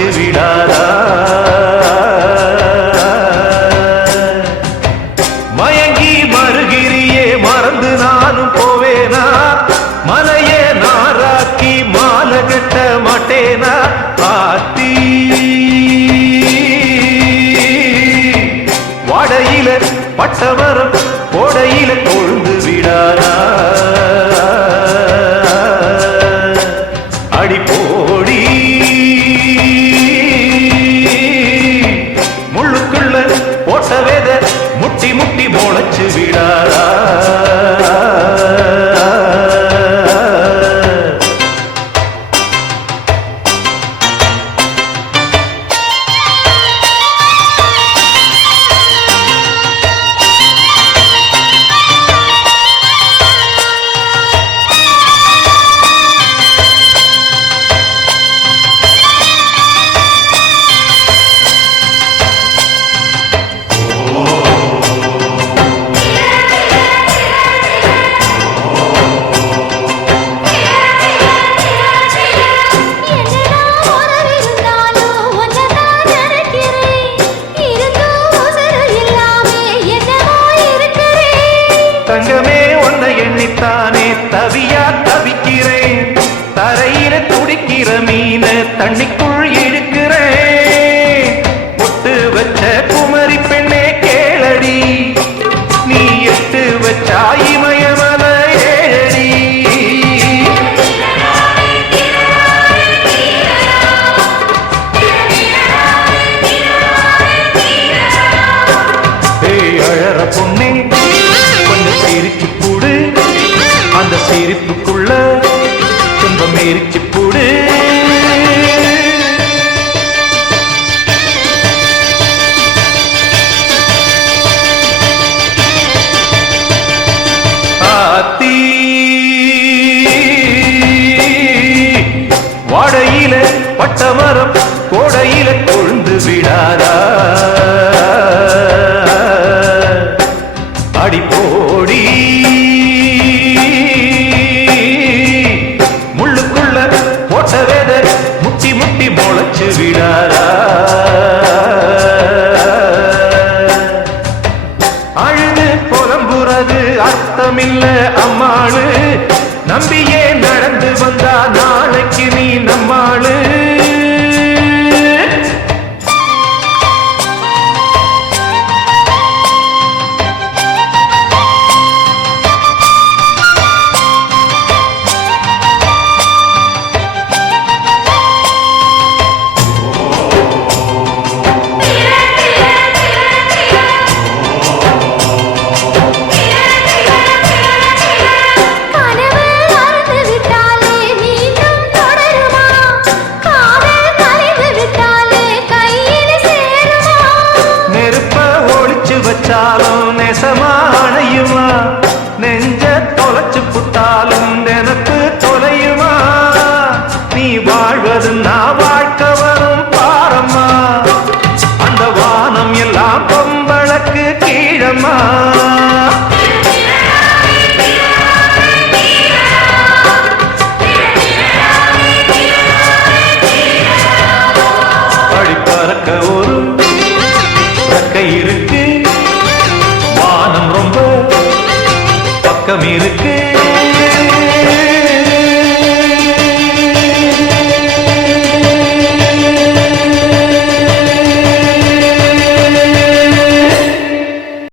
மறைச்சு விடாதா? மயங்கி மருகிரியே மறந்து நானும் போவேனா? மலையே நாராக்கி மாலை கட்ட மாட்டேனா? ஆத்தி. வாடையில பட்டவரம் கோடையில கொழுந்து விடாரா அடிப்போ தவியா தவிக்கிறேன். தரையில துடிக்கிற மீன தண்ணிக்குள் இழுக்க சிரிப்புக்குள்ள துன்பம் எரிச்சு போடு. ஆத்தி வாடையில பட்டமரம் கோடையில கொழுந்து விடாரா அடி போடி முளைச்சு விடாரா? அழுது புலம்புறது அர்த்தமில்ல அம்மானு. நம்பியே நினைச்சாலும் நெசமானையுமா? நெஞ்ச தொலைச்சு புட்டாலும் நினப்பு தொலையுமா? நீ வாழ்வது நான் வாழ்க்க வரும் பாரம்மா. அந்த வானம் எல்லாம் பொம்பளக்கு கீழம்மா.